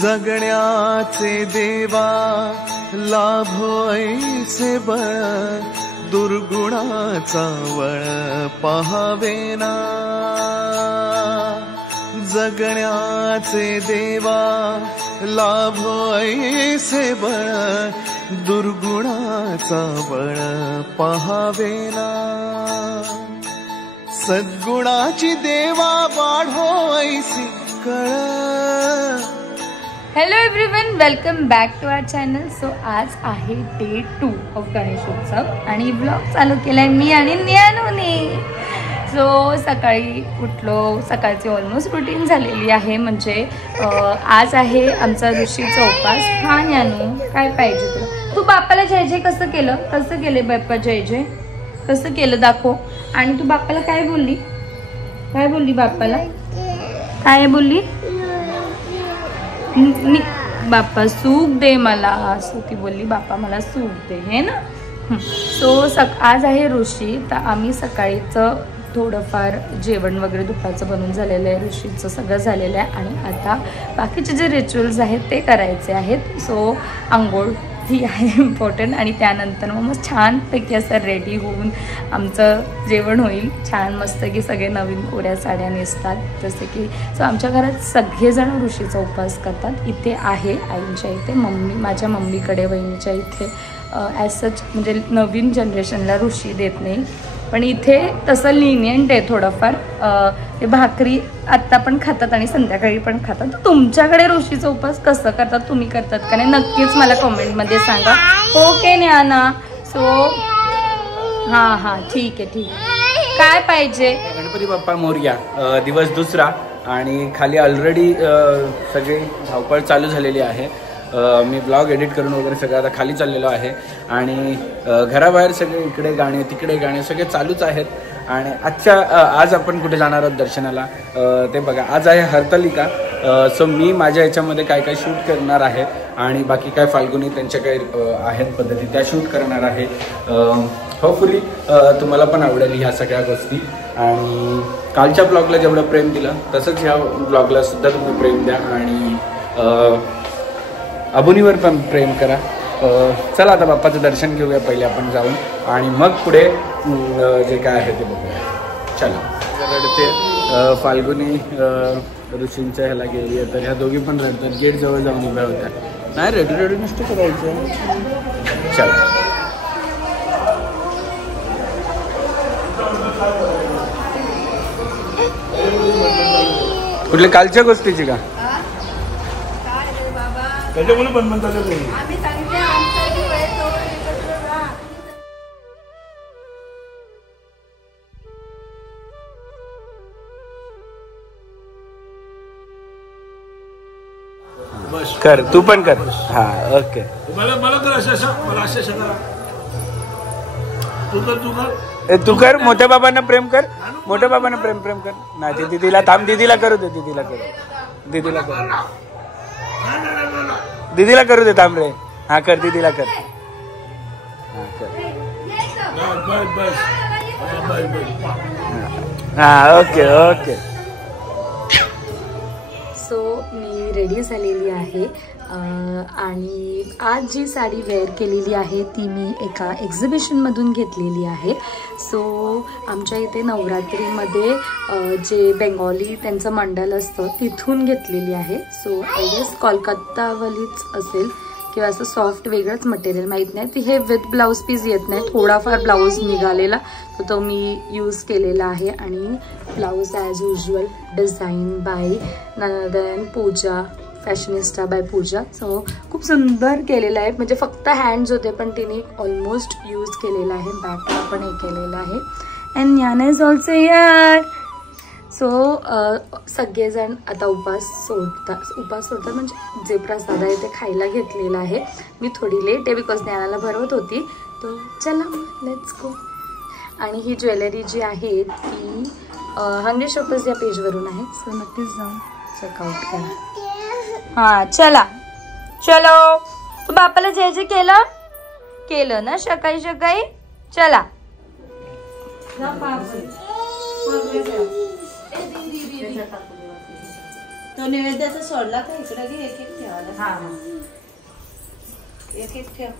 जगण्याचे देवा लाभो ऐसे बळ, दुर्गुणाचा वळ पहावेना। जगण्याचे देवा लाभो ऐसे बळ, दुर्गुणाचा बळ पहावेना। सद्गुणाची देवा वाढो ऐसी कळ। Hello everyone, welcome back to our channel. So आज आहे डे 2 ऑफ गणेशोत्सव आणि ब्लॉग चालू केलाय मी आणि न्यानूने। सो सकाळी उठलो, सकाळची ऑलमोस्ट रुटीन झालेली आहे। म्हणजे आज आहे आमचा ऋषीचा उपास। हा न्यानू, काय पाहिजे तुला? तू बाप्पाला जय जय कसं केलं? कसं केले बाप्पा जय जय? कसं केलं दाखव। आणि तू बाप्पाला काय बोलली? काय बोलली बाप्पाला? काय बोलली? बाप्पा सूख दे मला, असं ती बोलली। बाप्पा मला सूख दे, हे ना। सो आज आहे ऋषी, तर आम्ही सकाळीचं थोडंफार जेवण वगैरे दुपारचं बनवून झालेलं आहे, ऋषीचं सगळं झालेलं आहे। आणि आता बाकीचे जे रिच्युअल्स आहेत ते करायचे आहेत। सो आंघोळ ही आहे इम्पॉर्टंट, आणि त्यानंतर मग छानपैकी असं रेडी होऊन आमचं जेवण होईल। छान मस्त की सगळे नवीन कोऱ्या साड्या नेसतात, जसे की सो आमच्या घरात सगळेजण ऋषीचा उपवास करतात। इथे आहे आईंच्या इथे, माझ्या मम्मीकडे, वहिनीच्या इथे ॲज सच म्हणजे नवीन जनरेशनला ऋषी देत नाही, पण इथे तसं लिनियंट आहे थोडंफार। ते भाकरी आत्ता पण खातात आणि संध्याकाळी पण खातात। तर तुमच्याकडे ऋषीचा उपवास कसं करतात, तुम्ही करतात का नाही, नक्कीच मला कमेंटमध्ये सांगा। ओके न्याना। सो हां ठीक आहे। काय पाहिजे? गणपती बाप्पा मोरया। दिवस दुसरा आणि खाली ऑलरेडी सगळी धावपळ चालू झालेली आहे। मी ब्लॉग एडिट करून वगैरे सगळं आता खाली चाललेलो आहे आणि घराबाहेर सगळे इकडे गाणे तिकडे गाणे सगळे चालूच आहेत। आणि आज आपण कुठे जाणार आहोत दर्शनाला ते बघा। आज आहे हरतालिका। सो मी माझ्या ह्याच्यामध्ये काय काय शूट करणार आहे आणि बाकी काय फाल्गुनी त्यांच्या काही आहेत पद्धती त्या शूट करणार आहे। होपफुली तुम्हाला पण आवडेल ह्या सगळ्या गोष्टी। आणि कालच्या ब्लॉगला जेवढं प्रेम दिलं तसंच ह्या ब्लॉगला सुद्धा तुम्ही प्रेम द्या आणि अबुनीवर पण प्रेम करा। चला आता बाप्पाचं दर्शन घेऊया पहिले आपण जाऊन, आणि मग पुढे जे काय आहे ते बघूया। चला। रडते फाल्गुनी ऋषींच्या ह्याला गेली आहे, तर ह्या दोघी पण रडतात। गेट जवळ जाऊन उभ्या होत्या। नाही रेडी नसतं करायचं। चला। कुठल्या कालच्या गोष्टीची का? त्याच्यामुळे पण म्हणतात कर, तू पण कर। हा ओके। मला तर तू कर मोठ्या बाबांना प्रेम कर, मोठ्या बाबांना प्रेम कर। नाही दीदीला थांब, दीदीला करू दे, दीदीला करू दे, थांब रे। हा कर, दीदीला कर। हा कर। हा ओके। सो मी रेडी झालेली आहे आणि आज जी साडी वेअर केलेली आहे ती मी एका एक्झिबिशनमधून घेतलेली आहे। सो आमच्या इथे नवरात्रीमध्ये जे बेंगॉली त्यांचं मंडळ असतं तिथून घेतलेली आहे। सो आय गेस कोलकातावालीच असेल किंवा असं सॉफ्ट वेगळंच मटेरियल, माहीत नाही। ती हे विथ ब्लाऊज पीस येत नाही, थोडाफार ब्लाऊज निघालेला तो मी यूज केलेला आहे। आणि blouse as usual design by Nandan Pooja, fashionista by Pooja. So खूप सुंदर केलेलं आहे, म्हणजे फक्त हँड्स होते पण तिने ऑलमोस्ट यूज केलेला आहे। बॅकला पण हे केलेलं आहे। And Nyana is also here. So सगळेजण आता उपास सोडतात म्हणजे जे प्रसाद आहे ते खायला घेतलेला आहे। मी थोडी लेट आहे बिकॉज न्यानाला भरवत होती। तो चला लेट्स गो। आणि ही ज्वेलरी जी आहे ती हंग्री शॉपर्स या पेजवरून आहे, सो नक्कीच जाऊन चेकआउट करा। हां चला, चलो। तू बापाला जे जे केलं ना सकाळी सकाळी, चला। तो नैवेद्याचा सोडला का इकडे घे, एक एक ठेवा। हा एक एक ठेव.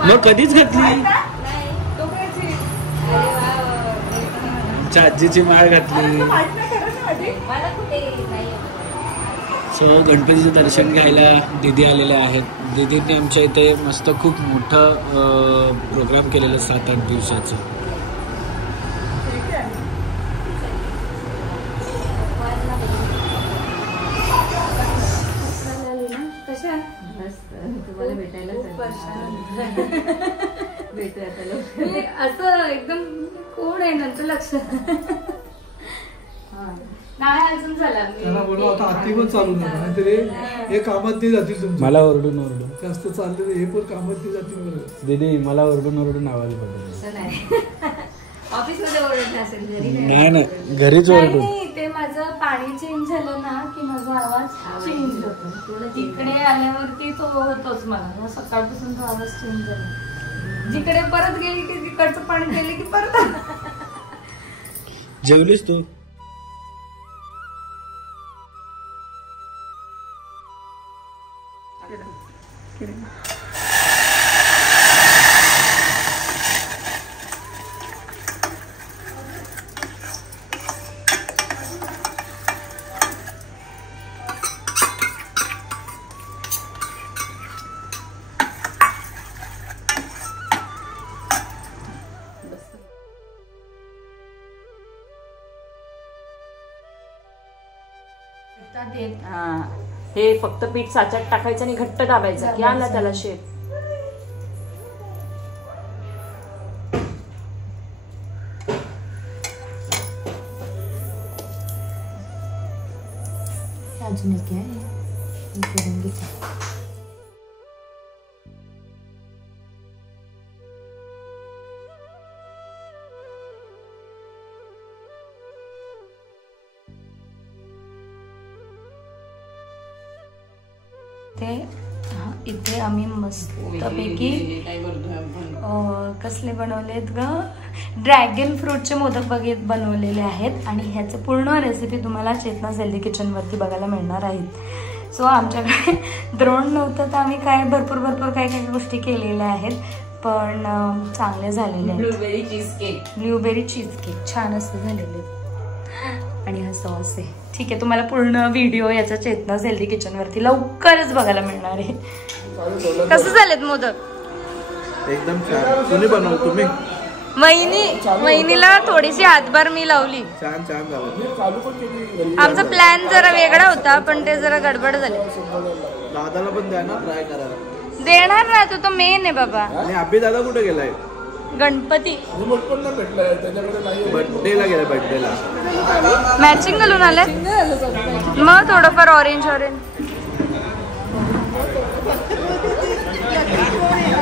मग कधीच घातली आजीची माळ घातली. सो गणपतीचं दर्शन घ्यायला दीदी आलेल्या आहेत. दीदीने आमच्या इथे मस्त खूप मोठं प्रोग्राम केलेलं 7-8 दिवसाचं. तुम्हाला भेटायला असं एकदम कोण आहे नंतर लक्ष नाही अजून झाला. त्यांना बोलवा आता आती पण चालू नका नाहीतरी हे कामात ते जातील तुमची. मला ओरडून ओरडून जास्त चालले हे पण कामात ते जातील. बरोबर दीदी मला ओरडून ओरडून आवाज बदल. ऑफिस मध्ये ओरडलं असेल घरी नाही घरीच ओरडून. ते माझं पाणी चेंज झालं ना की माझा आवाज चेंज होतो. तिकडे आल्यावरती तो होतोच मला. सकाळपासून तो आवाज चेंज झाला. जिकडे परत गेली की तिकडचं पाणी गेले की परत. जेवलीस तू? हे फक्त पीठ साच्यात टाकायचं आणि घट्ट दाबायचं की आला त्याला शेप. अजून एक आहे इथे आम्ही मस्तपैकी कसले बनवलेत ग ड्रॅगन फ्रूटचे मोदक बनवलेले आहेत. आणि ह्याचं पूर्ण रेसिपी तुम्हाला चेतना हेल्दी किचनवरती बघायला मिळणार आहेत. सो आमच्याकडे द्रोण नव्हतं तर आम्ही काय भरपूर काही गोष्टी केलेल्या आहेत पण चांगले झालेले आहेत. ब्लूबेरी चीज केक छान असं झालेले. आणि हा सॉस आहे. ठीक आहे तुम्हाला पूर्ण व्हिडिओ याचा चेतनाच हेल्दी किचनवरती लवकरच बघायला मिळणार आहे. कसं झालेत मोदक? एकदम छान. कोणी बनवलं तुम्ही? वहिनीला थोडीशी हातभार मी लावली. छान झालं. आमचा प्लॅन जरा वेगळा होता पण ते जरा गडबड झाले. दादाला पण द्या ना ट्राय करायला. देणार ना तो मेन आहे बाबा. आणि अभि दादा कुठे गेलाय? गणपती बर्थडेला गेलाय. बर्थडेला मॅचिंग घालून आले मग थोडंफार ऑरेंज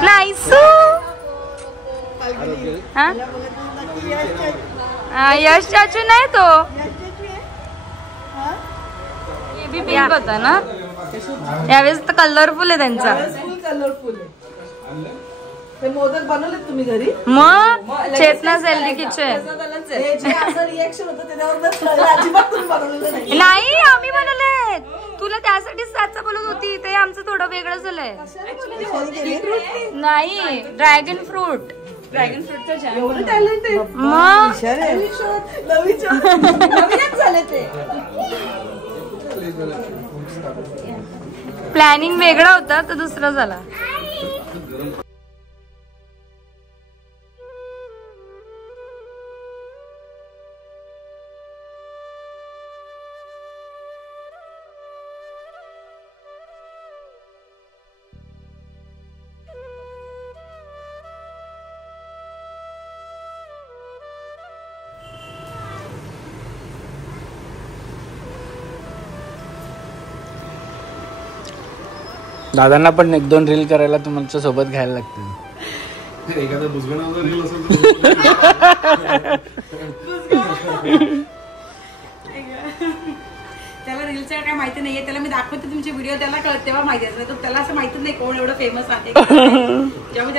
नाईस. यश चाचू नाही तो पिंक होता ना यावेळेस तर कलरफुल आहे त्यांचा. हे मोदक बनवलेत तुम्ही घरी? मग चेतनाच हेल्दी किचन नाही आम्ही बनवले. तुला त्यासाठीच साचा बोलत होती. ते आमचं थोडं वेगळं झालंय. नाही ड्रॅगन फ्रूट. ड्रॅगन फ्रूटचं एवढं टॅलेंट आहे. मग झाले ते प्लॅनिंग वेगळा होता तर दुसरा झाला. दादांना पण 1-2 रील करायला तुमच्या सोबत घ्यायला लागतील. एखादा बुजगणाचा रील असेल तर रीलचं काय माहिती नाहीये, त्याला मी दाखवते तुमचे व्हिडिओ, त्याला कळत तेव्हा माहिती असतं. त्याला असं माहिती नाही कोण एवढं फेमस आहे.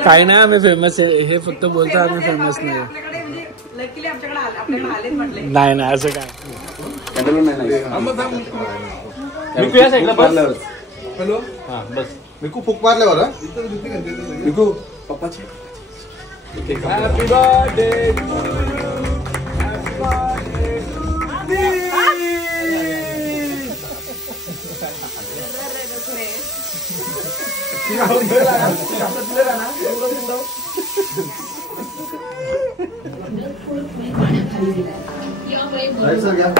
काय नाही आम्ही फेमस आहे, हे फक्त बोलतो आम्ही फेमस नाही. आपल्याकडे म्हणजे लकीली आपल्याकडे आलेच म्हटले. नाही नाही असं काय. हॅलो हा बस. मिकू फुक मारले बरं. मिकू पप्पाची हॅपी बर्थडे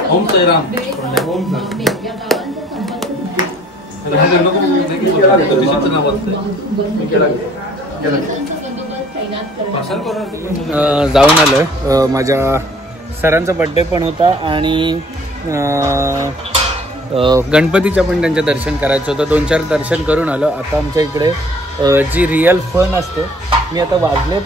ओम साईराम. जाऊन आलोय. माझ्या सरांचा बर्थडे पण होता आणि गणपतीचं पण त्यांचं दर्शन करायचं होतं. 2-4 दर्शन करून आलो. आता आमच्या इकडे जी रिअल फन असते, मी आता वाजले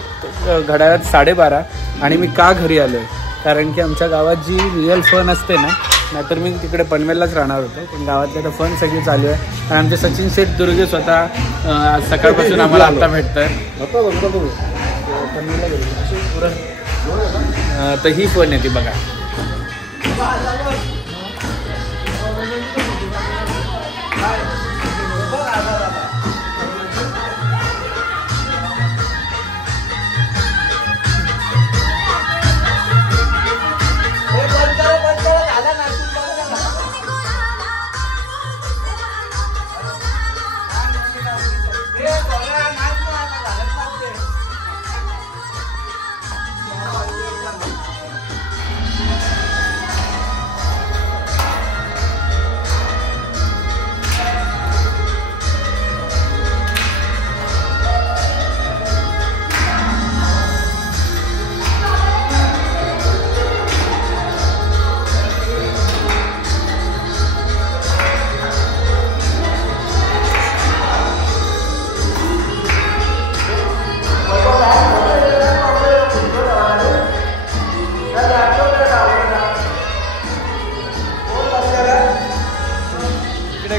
घड्याळात 12:30 आणि मी का घरी आलो आहे कारण की आमच्या गावात जी रिअल फन असते ना, नाहीतर मी तिकडे पनवेललाच राहणार होतो, पण गावातल्या तर फन सगळी चालू आहे. आणि आमचे सचिन शेठ दुर्गे स्वतः आज सकाळपासून आम्हाला आत्ता भेटत आहे. तर ही फन आहे ती बघा.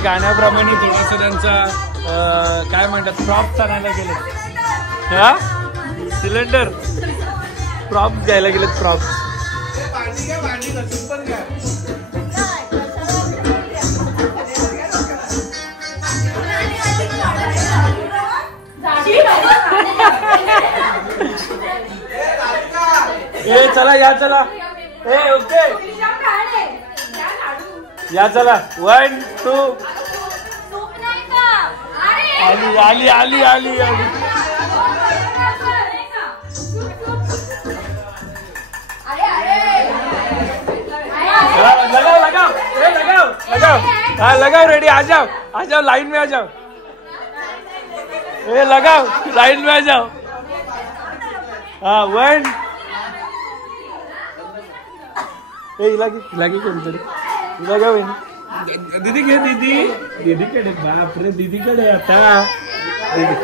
गाण्याप्रमाणे थोडंसं त्यांचा काय म्हणतात प्रॉप्स आणायला गेले. हा सिलेंडर प्रॉप्स घ्यायला गेलेत. प्रॉप्स ए चला या चला. ए ओके या चला. 1 2 आली आली आली आली आली. लगाओ लगाओ लगाओ लगाओ. हाँ लगाओ. रेडी आ जाओ लाइन में आ जाओ. ए लगाओ लाइन में आ जाओ. हाँ 1 लगी कोणतरी बघा वहिनी. दीदी घे दीदीकडे. बापरे दीदीकडे आता दीदी.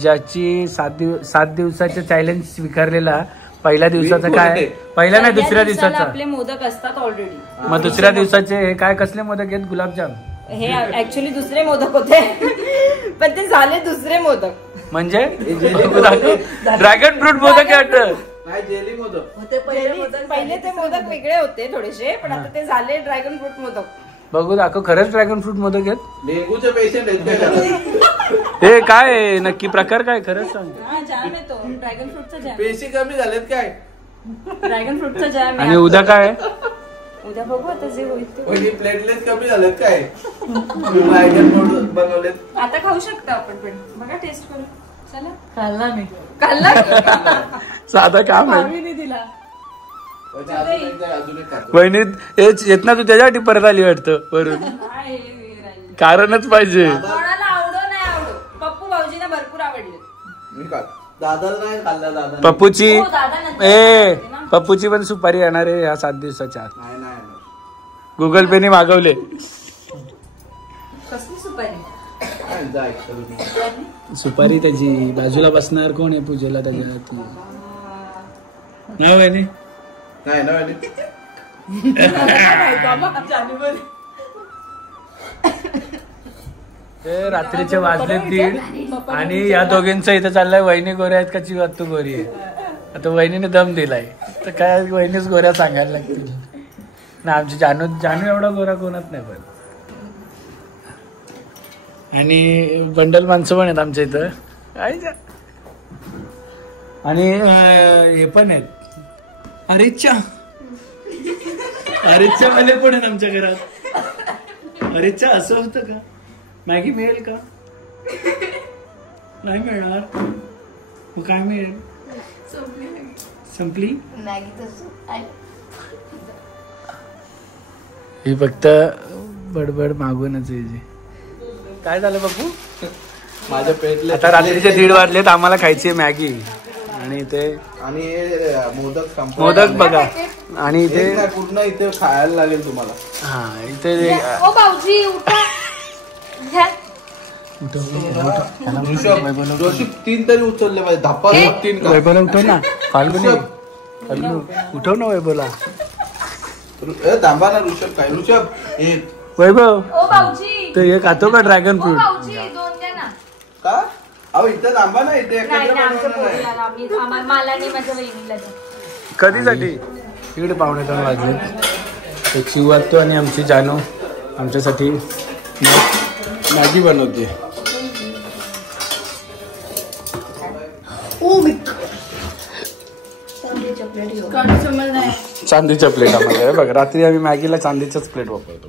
ज्याची 7 दिवसाचे चॅलेंज स्वीकारलेला पहिल्या दिवसाचा काय पहिल्या नाही दुसऱ्या दिवसाचा आपले मोदक असतात ऑलरेडी. मग दुसऱ्या दिवसाचे हे काय कसले मोदक आहेत? गुलाबजाम. हे ऍक्च्युअली दुसरे मोदक होते पण ते झाले दुसरे मोदक. म्हणजे ड्रॅगन फ्रूट मोदक वाटत पहिले ते मोदक वेगळे होते थोडेसे पण आता ते झाले ड्रॅगन फ्रूट मोदक. बघू दाखव खरंच ड्रॅगन फ्रूट मोदक आहेत. डेंगूचे पेशंट आहेत हे काय नक्की प्रकार काय खरंच सांग. जॅम आहे तो ड्रॅगन फ्रूटचा जॅम. पेशी कमी झालेत काय? ड्रॅगन फ्रूटचा जॅम. आणि उद्या काय? उद्या बघू आता जे होईल ते. म्हणजे प्लेटलेट कमी झालेत काय? ड्रॅगन फ्रूट बनवलेत आता खाऊ शकता आपण पण. बघा टेस्ट करू. चला. खाल्ला मी. खाल्ला साधा काम आहे. भावीने दिला. वहिनी येत ना तू त्याच्यासाठी परत आली वाटतं वरून. कारणच पाहिजे. कोणाला आवडो नाही आवडो पप्पू भाऊजींना भरपूर आवडले. मी दादाला नाही खाल्ला. दादा पप्पूची पप्पूची पण सुपारी येणार आहे ह्या 7 दिवसाच्या आत. नाही गुगल पे ने मागवले. कसली सुपारी? सुपारी त्याची बाजूला बसणार कोण आहे पूजेला त्याच्यात? नाही वहिनी नाही ना ते रात्रीचे वाजले 1:30 आणि या दोघींचं इथं चाललंय वहिनी गोऱ्या आहेत का चिवात्तू गोरी आहे. आता वहिनीने दम दिलाय तर काय वहिनीच गोऱ्या सांगायला लागतील ना. आमची जानू एवढा गोरा कोणाच नाही. पण आणि बंडल माणसं पण आहेत आमच्या इथं आणि हे पण आहेत. अरेच्छा वाले पण आहेत आमच्या घरात. अरेच्छा असं होतं का? मॅगी मिळेल का? नाही मिळणार. मग काय मिळेल? संपली ही फक्त बडबड मागूनच आहे. काय झालं बापू? माझ्या पेटले आता रात्रीचे 1:30 वाजलेत. आम्हाला खायची मॅगी आणि ते आणि मोदक बघा. आणि इथे पूर्ण इथे खायला लागेल तुम्हाला. हा इथे ऋषभ 3 तरी उचलले पाहिजे. धापा 3 वैभवला उठव ना. फाल्गुनी उठव ना वैभवला. थांबा ना ऋषभ. काय ऋषभ एक वैभव तो हे खातो का ड्रॅगन फ्रूट? का अहो इथं थांबा ना. इथे कधीसाठी? इकडे 2:45 वाजले. एक शिवातो आणि आमची जानू आमच्यासाठी मॅगी बनवते. चांदीच्या प्लेट आम्हाला बघ. रात्री आम्ही मॅगीला चांदीच्याच प्लेट वापरतो.